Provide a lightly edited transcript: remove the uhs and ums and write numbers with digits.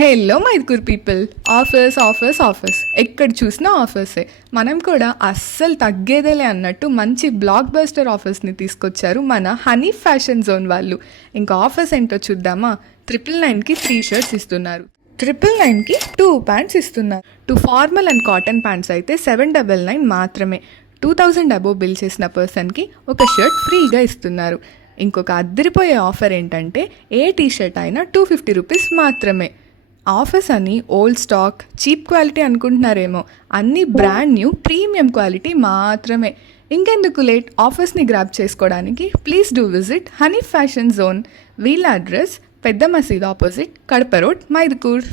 Hello Mydukur people. Offers offers offers ఎక్కడ చూసినా ఆఫర్సే. మనం కూడా అస్సలు తగ్గేదేలే అన్నట్టు మంచి బ్లాక్ బస్టర్ ఆఫర్స్ని తీసుకొచ్చారు మన హనీ ఫ్యాషన్ జోన్ వాళ్ళు. ఇంకా ఆఫర్స్ ఏంటో చూద్దామా. 999కి 3 షర్ట్స్ ఇస్తున్నారు, 999కి 2 ప్యాంట్స్ ఇస్తున్నారు. 2 ఫార్మల్ అండ్ కాటన్ ప్యాంట్స్ అయితే 799 మాత్రమే. 2000 అబోవ్ బిల్ చేసిన పర్సన్కి ఒక షర్ట్ ఫ్రీగా ఇస్తున్నారు. ఇంకొక అద్దరిపోయే ఆఫర్ ఏంటంటే ఏ టీషర్ట్ అయినా 250 రూపీస్ మాత్రమే. ఆఫర్స్ అని ఓల్డ్ స్టాక్, చీప్ క్వాలిటీ అనుకుంటున్నారేమో, అన్నీ బ్రాండ్ న్యూ ప్రీమియం క్వాలిటీ మాత్రమే. ఇంకెందుకు లేట్, ఆఫర్స్ని గ్రాప్ చేసుకోవడానికి please do visit honey fashion zone. వీళ్ళ అడ్రస్ పెద్ద మసీద్ ఆపోజిట్, కడప రోడ్, మైదుకూర్.